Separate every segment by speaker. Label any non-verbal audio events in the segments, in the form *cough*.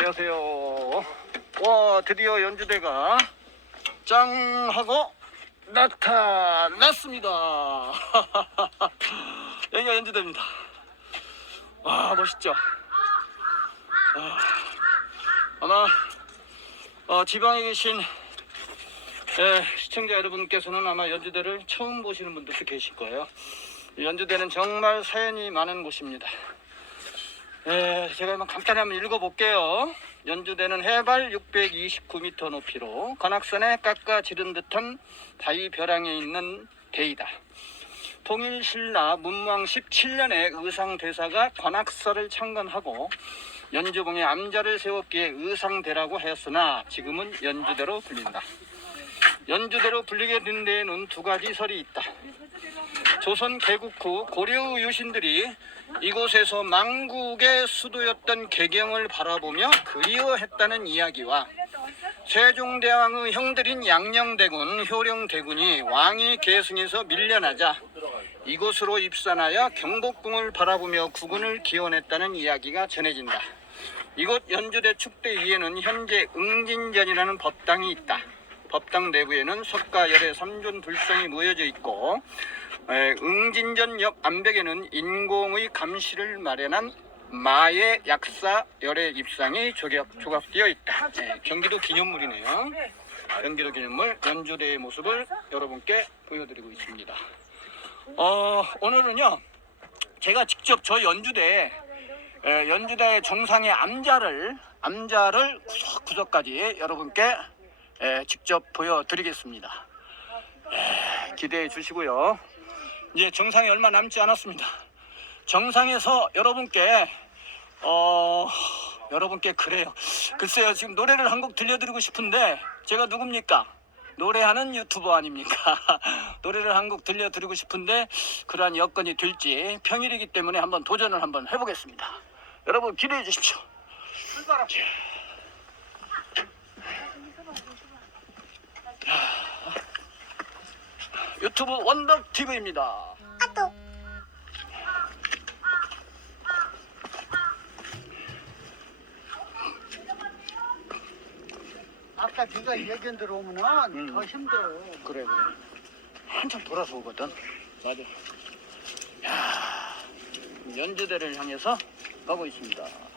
Speaker 1: 안녕하세요. 와, 드디어 연주대가 짱 하고 나타났습니다. *laughs* 여기가 연주대입니다. 와, 멋있죠? 아, 아마 어, 지방에 계신 예, 시청자 여러분께서는 아마 연주대를 처음 보시는 분들도 계실 거예요. 연주대는 정말 사연이 많은 곳입니다. 예, 제가 한번 간단히 한번 읽어볼게요. 연주대는 해발 629m 높이로 관악산에 깎아 지른 듯한 바위 벼랑에 있는 대이다. 통일신라 문왕 17년에 의상대사가 관악사를 창건하고 연주봉에 암자를 세웠기에 의상대라고 하였으나 지금은 연주대로 불린다. 연주대로 불리게 된 데에는 두 가지 설이 있다. 조선 개국 후 고려 유신들이 이곳에서 망국의 수도였던 개경을 바라보며 그리워했다는 이야기와 세종대왕의 형들인 양녕대군, 효령대군이 왕위 계승에서 밀려나자 이곳으로 입산하여 경복궁을 바라보며 국군을 기원했다는 이야기가 전해진다. 이곳 연주대 축대 위에는 현재 응진전이라는 법당이 있다. 법당 내부에는 석가 열의 삼존 불성이 모여져 있고 에, 응진전 옆 암벽에는 인공의 감시를 마련한 마의 약사 열의 입상이 조각, 조각되어 있다. 네, 경기도 기념물이네요. 경기도 기념물 연주대의 모습을 여러분께 보여드리고 있습니다. 어, 오늘은요, 제가 직접 저 연주대, 에, 연주대 정상의 암자를, 암자를 구석 구석까지 여러분께 에, 직접 보여드리겠습니다. 에, 기대해 주시고요. 이제 정상이 얼마 남지 않았습니다. 정상에서 여러분께 어 여러분께 그래요. 글쎄요 지금 노래를 한 곡 들려드리고 싶은데 제가 누굽니까? 노래하는 유튜버 아닙니까? *laughs* 노래를 한 곡 들려드리고 싶은데 그러한 여건이 될지 평일이기 때문에 한번 도전을 한번 해보겠습니다. 여러분 기대해 주십시오. 유튜브 원덕 TV입니다.
Speaker 2: 아까 네가 예견 들어오면은
Speaker 1: 음.
Speaker 2: 더 힘들어.
Speaker 1: 그래 그래 한참 돌아서 오거든 맞아 야 연주대를 향해서 가고 있습니다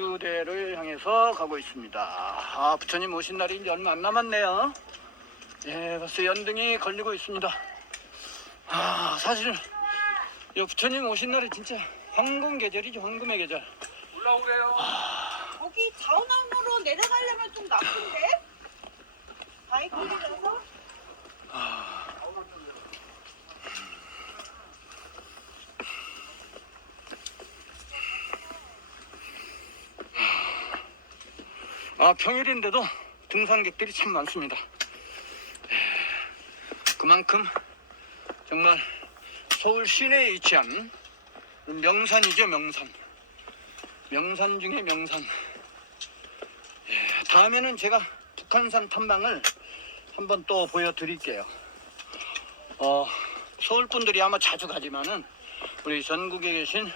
Speaker 1: 연주대를 향해서 가고 있습니다. 아 부처님 오신 날이 이제 얼마 안 남았네요. 예 벌써 연등이 걸리고 있습니다. 아 사실 이 부처님 오신 날이 진짜 황금 계절이죠 황금의 계절.
Speaker 3: 거기 자원항으로 내려가려면 좀 나쁜데? 바이크라서?
Speaker 1: 아, 평일인데도 등산객들이 참 많습니다. 그만큼 정말 서울 시내에 위치한 명산이죠, 명산. 명산 중에 명산. 예, 다음에는 제가 북한산 탐방을 한번 또 보여드릴게요. 어, 서울 분들이 아마 자주 가지만은 우리 전국에 계신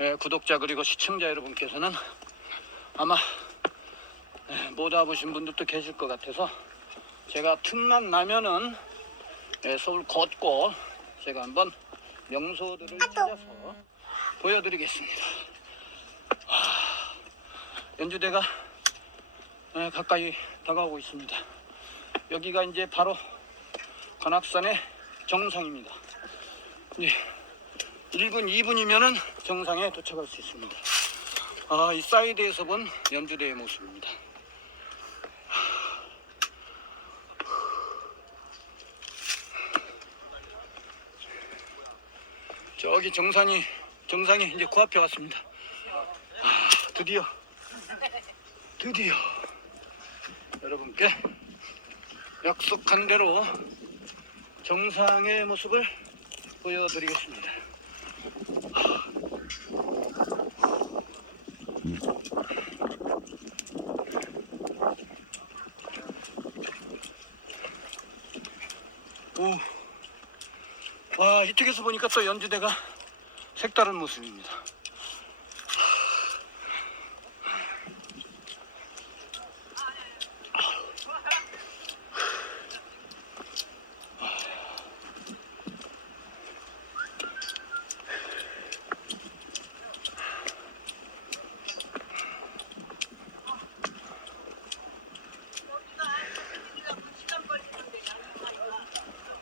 Speaker 1: 예, 구독자 그리고 시청자 여러분께서는 아마 예, 못 와보신 분들도 계실 것 같아서 제가 틈만 나면은 예, 서울 곳곳 제가 한번 명소들을 찾아서 보여드리겠습니다. 와, 연주대가 예, 가까이 다가오고 있습니다. 여기가 이제 바로 관악산의 정상입니다. 예, 1분, 2분이면은 정상에 도착할 수 있습니다. 아, 이 사이드에서 본 연주대의 모습입니다. 저기 정산이 정상이 이제 코앞에 왔습니다. 아, 드디어 드디어 여러분께 약속한 대로 정상의 모습을 보여드리겠습니다. 오, 와 이쪽에서 보니까 또 연주대가 색다른 모습입니다.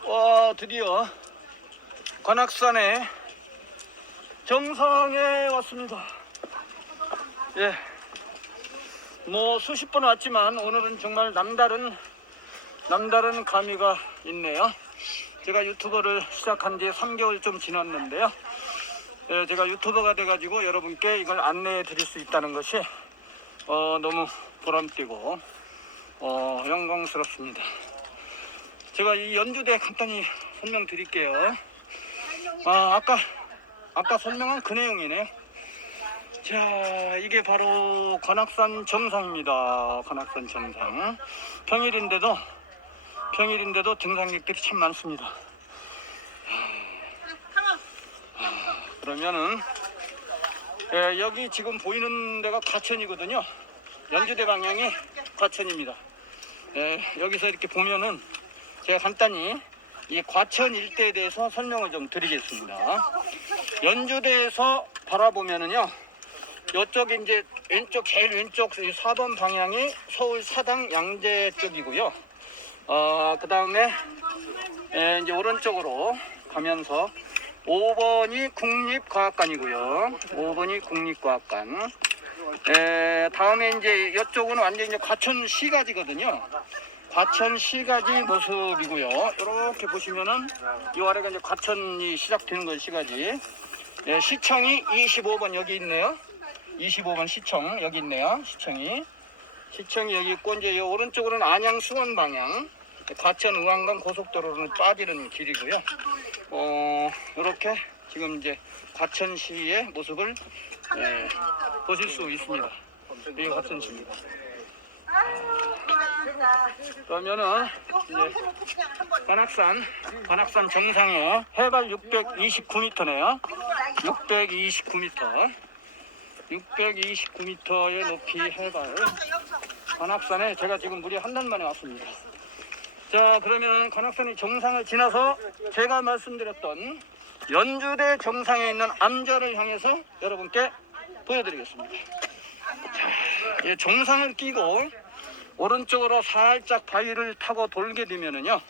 Speaker 1: 와 드디어 관악산의 정상에 왔습니다. 예, 뭐 수십 번 왔지만 오늘은 정말 남다른 남다른 감미가 있네요. 제가 유튜버를 시작한 지 3개월 좀 지났는데요. 예, 제가 유튜버가 돼가지고 여러분께 이걸 안내해 드릴 수 있다는 것이 어, 너무 보람되고 어, 영광스럽습니다. 제가 이 연주대 간단히 설명드릴게요. 아, 아까 아까 설명한 그 내용이네. 자, 이게 바로 관악산 정상입니다. 관악산 정상. 평일인데도 평일인데도 등산객들이 참 많습니다. 그러면은 예, 여기 지금 보이는 데가 과천이거든요. 연주대 방향이 과천입니다. 예, 여기서 이렇게 보면은 제가 간단히 이 과천 일대에 대해서 설명을 좀 드리겠습니다. 연주대에서 바라보면은요, 이쪽이 이제 왼쪽 제일 왼쪽 4번 방향이 서울 사당 양재 쪽이고요. 어, 그 다음에 이제 오른쪽으로 가면서 5번이 국립과학관이고요. 5번이 국립과학관. 에, 다음에 이제 이쪽은 완전 이제 과천 시가지거든요. 과천 시가지 모습이고요. 이렇게 보시면은 이 아래가 이제 과천이 시작되는 건 시가지. 예, 시청이 25번 여기 있네요. 25번 시청 여기 있네요. 시청이 시청이 여기 있고 이제 이 오른쪽으로는 안양 수원 방향 과천 의왕간 고속도로로 빠지는 길이고요. 어 이렇게 지금 이제 과천시의 모습을 예, 보실 수 있습니다. 여기 과천시입니다. 그러면은 이제 관악산 관악산 정상에 해발 629m네요. 629m. 629m의 높이 해발 관악산에 제가 지금 무려 한 달 만에 왔습니다. 자 그러면 관악산의 정상을 지나서 제가 말씀드렸던 연주대 정상에 있는 암자를 향해서 여러분께 보여드리겠습니다. 자, 이 정상을 끼고 오른쪽으로 살짝 바위를 타고 돌게 되면은요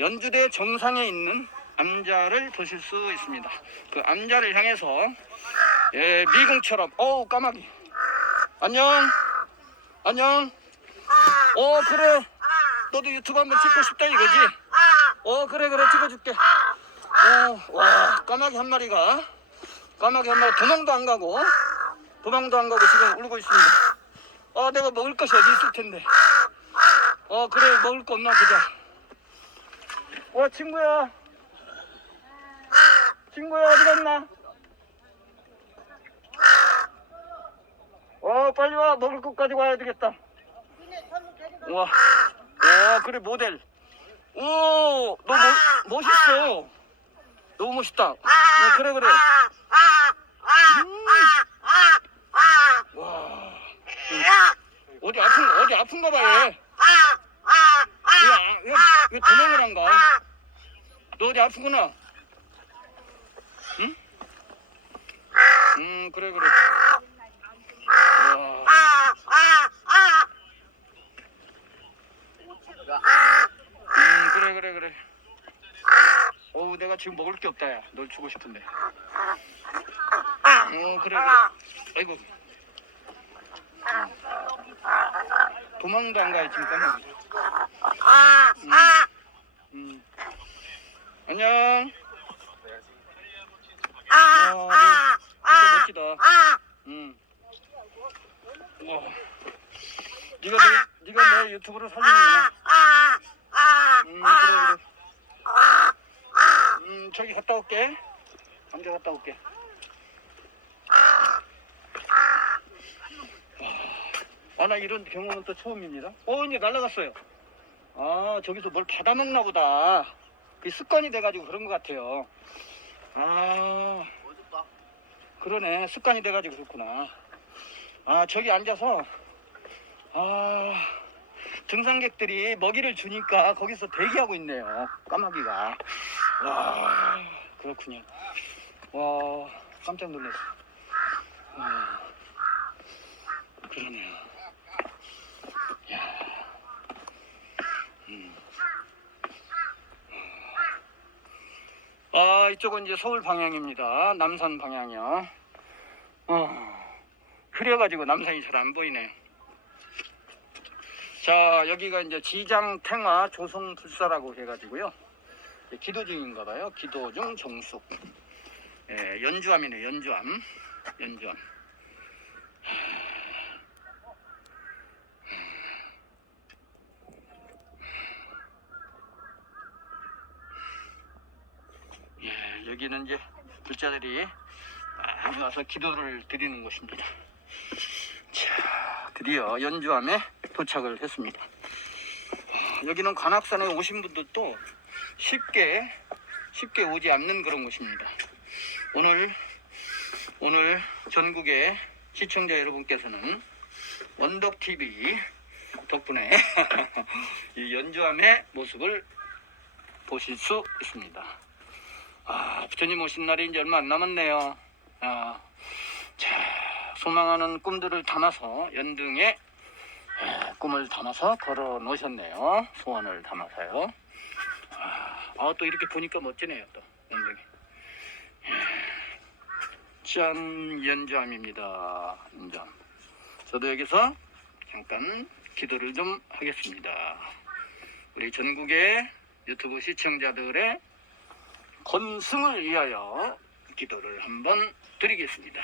Speaker 1: 연주대 정상에 있는 암자를 보실 수 있습니다. 그 암자를 향해서 예, 미궁처럼 어우 까마귀. 안녕. 안녕. 어 그래. 너도 유튜브 한번 찍고 싶다 이거지? 어 그래 그래. 찍어줄게. 어와 까마귀 한 마리가 까마귀 한 마리 도망도 안 가고 도망도 안 가고 지금 울고 있습니다 어 내가 먹을 것이 어디 있을 텐데. 어 그래 먹을 거 없나 보자. 어 친구야. 친구야 어디 갔나? 어 빨리 와. 먹을 것 가지고 와야 되겠다. 와, 와 그래 모델. 오너 멋있어. 너무 멋있다. 어, 그래 그래 음. 와 어디 아픈 아픈가 봐 얘. 왜, 왜, 왜 도망을 안 가? 너 어디 아프구나? 응? 음 그래 그래 와. 음 그래 그래 그래 어우 내가 지금 먹을 게 없다 야 널 주고 싶은데 어 그래 그래 아이고 도망도 안가 지금 까먹 음, 음. 안녕 와, 너 진짜 멋지다 응. 와. 네가 내, 네가 내 유튜브를 살리는구나. 음, 그래, 그래. 음, 저기 갔다 올게. 남자 갔다 올게. 아, 나 이런 경우는 또 처음입니다. 어, 이제 날라갔어요. 아, 저기서 뭘 받아먹나 보다. 그 습관이 돼가지고 그런 것 같아요. 아, 그러네. 습관이 돼가지고 그렇구나. 아, 저기 앉아서, 아, 등산객들이 먹이를 주니까 거기서 대기하고 있네요. 까마귀가. 와, 그렇군요. 와, 깜짝 놀랐어. 와, 그러네요. 야, 음. 아, 이쪽은 이제 서울 방향입니다. 남산 방향이요. 어, 흐려가지고 남산이 잘 안 보이네요. 자, 여기가 이제 지장탱화 조성불사라고 해가지고요. 예, 기도 중인가 봐요. 기도 중 정숙. 예, 연주함이네, 연주함. 연주함. 예, 여기는 이제 불자들이 많이 와서 기도를 드리는 곳입니다. 자, 드디어 연주함에 도착을 했습니다. 아, 여기는 관악산에 오신 분들도 쉽게 쉽게 오지 않는 그런 곳입니다. 오늘 오늘 전국의 시청자 여러분께서는 원덕 TV 덕분에 *laughs* 이 연주함의 모습을 보실 수 있습니다. 아, 부처님 오신 날이 이제 얼마 안 남았네요. 아, 자, 소망하는 꿈들을 담아서 연등에 에, 꿈을 담아서 걸어 놓으셨네요. 소원을 담아서요. 아, 아, 또 이렇게 보니까 멋지네요. 또 연등에. 짠 연주함입니다. 연주함. 저도 여기서 잠깐 기도를 좀 하겠습니다. 우리 전국의 유튜브 시청자들의 건승을 위하여 기도를 한번 드리겠습니다.